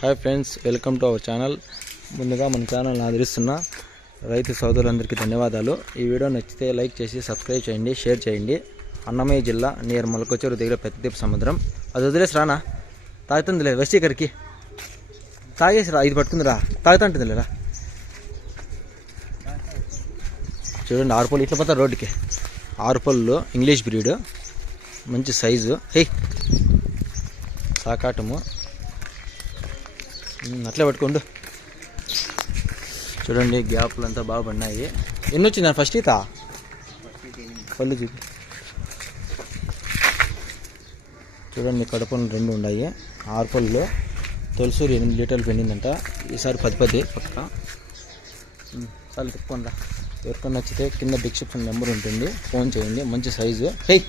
Hi friends welcome to our channel. ముందుగా మన ఛానల్ని ఆదరిస్తున్న రైతు సోదరులందరికీ ధన్యవాదాలు. ఈ వీడియో నచ్చితే లైక్ చేసి సబ్స్క్రైబ్ చేయండి షేర్ చేయండి. అన్నమయ్య జిల్లా నియర్ మొలకొచ్చూరు దగ్గర పెద్దదీప సముద్రం. అది వదిలేసి రానా? తాగుతుందిలే ఇక్కడికి. తాగేసి రా ఇది పట్టుకుందిరా తాగుతుంటుంది లేరా చూడండి ఆరు పళ్ళు ఇట్లా పోతా రోడ్డుకి. ఆరు పళ్ళు ఇంగ్లీష్ బ్రీడ్. మంచి సైజు. హే! సాకాటము. అట్లే పట్టుకోండు. చూడండి గ్యాప్లు అంతా బాగా పడినాయి. ఎన్ని వచ్చిందా ఫస్ట్ ఈత పళ్ళు చూపి. చూడండి కడపలు రెండు ఉన్నాయి. ఆరు పళ్ళు. తొలసూరు ఎనిమిది లీటర్లు పెండిందంట. ఈసారి పది పది. పక్క? చాలా తిప్పకుండా ఎవరికన్నా ఎవరికైనా నచ్చితే కింద డిస్క్రిప్షన్ నెంబర్ ఉంటుంది. ఫోన్ చేయండి. మంచి సైజు హై!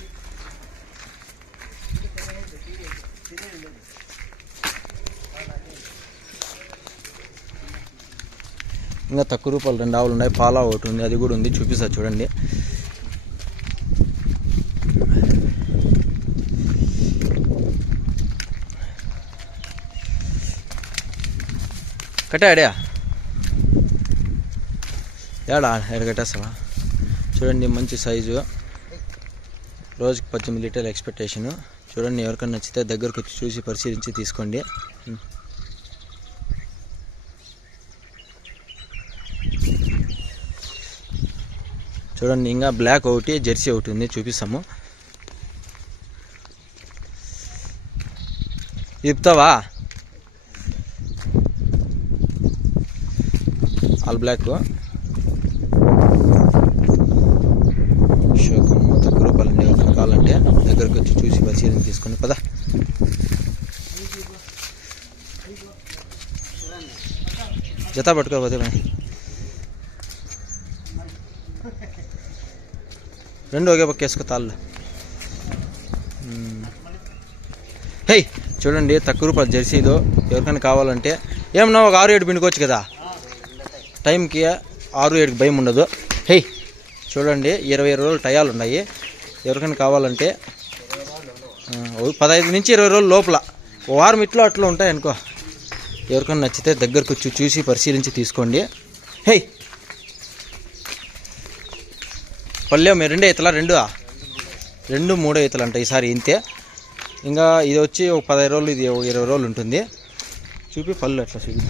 ఇంకా తక్కువ రూపాయలు రెండు ఆవులు ఉన్నాయి. పాలా ఒకటి ఉంది అది కూడా ఉంది. చూపిస్తా చూడండి. కట్టాడా ఏడా ఎడ కట్టేస్తావా? చూడండి మంచి సైజు. రోజుకి పద్దెనిమిది లీటర్ల ఎక్స్పెక్టేషను చూడండి ఎవరికైనా నచ్చితే దగ్గరకు వచ్చి చూసి పరిశీలించి తీసుకోండి. చూడండి ఇంకా బ్లాక్ ఒకటి జెర్సీ ఒకటి ఉంది చూపిస్తాము. చెప్తావా ఆల్ బ్లాక్ శోకం తక్కువ రూపాయలు ఎవరికైనా కావాలంటే దగ్గరకు వచ్చి చూసి పరిశీలన తీసుకొని పదా. జత పట్టుకోకపోతే మరి. రెండు ఒకే పక్క వేసుకో తాళ్ళు. హే చూడండి తక్కువ రూపాయలు జెర్సీదో ఎవరికైనా కావాలంటే ఏమన్నా ఒక ఆరు ఏడు పిండుకోవచ్చు కదా? టైంకి ఆరు ఏడుకి భయం ఉండదు. హే చూడండి ఇరవై రోజులు టయాలు ఉన్నాయి. ఎవరికైనా కావాలంటే పదహైదు నుంచి ఇరవై రోజుల లోపల వారం ఇట్లో అట్లా ఉంటాయి అనుకో. ఎవరికైనా నచ్చితే దగ్గరకు వచ్చి చూసి పరిశీలించి తీసుకోండి. హే పల్లె మీరు రెండే ఈతలా రెండు రెండు మూడో ఈతలు అంట ఈసారి ఇంతే. ఇంకా ఇది వచ్చి ఒక పదహైదు రోజులు ఇది ఒక ఇరవై రోజులు ఉంటుంది. చూపి పళ్ళు అట్లా చూపి.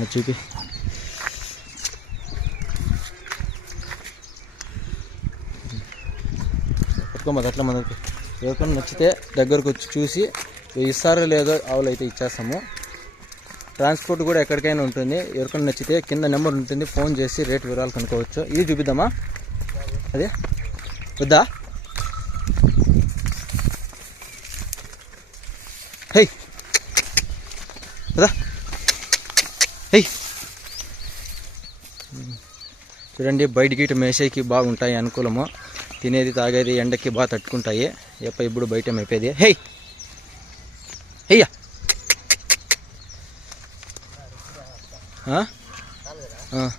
అది చూపి. పట్టుకోమది అట్లా మనకి ఎవరికైనా నచ్చితే దగ్గరకు వచ్చి చూసి ఇస్తారో లేదో ఆవులు అయితే ఇచ్చేస్తాము. ట్రాన్స్పోర్ట్ కూడా ఎక్కడికైనా ఉంటుంది. ఎవరికైనా నచ్చితే కింద నెంబర్ ఉంటుంది. ఫోన్ చేసి రేట్ వివరాలు కనుక్కోవచ్చు. ఇది చూపిద్దామా? అదే? వద్దా? హై! వద్దా? హై! చూడండి బయట ఇటు మేసేకి బాగుంటాయి అనుకూలము. తినేది తాగేది ఎండకి బాగా తట్టుకుంటాయి. ఎప్ప ఇప్పుడు బయట మేపేది. హే! అయ్యా Huh? Uh.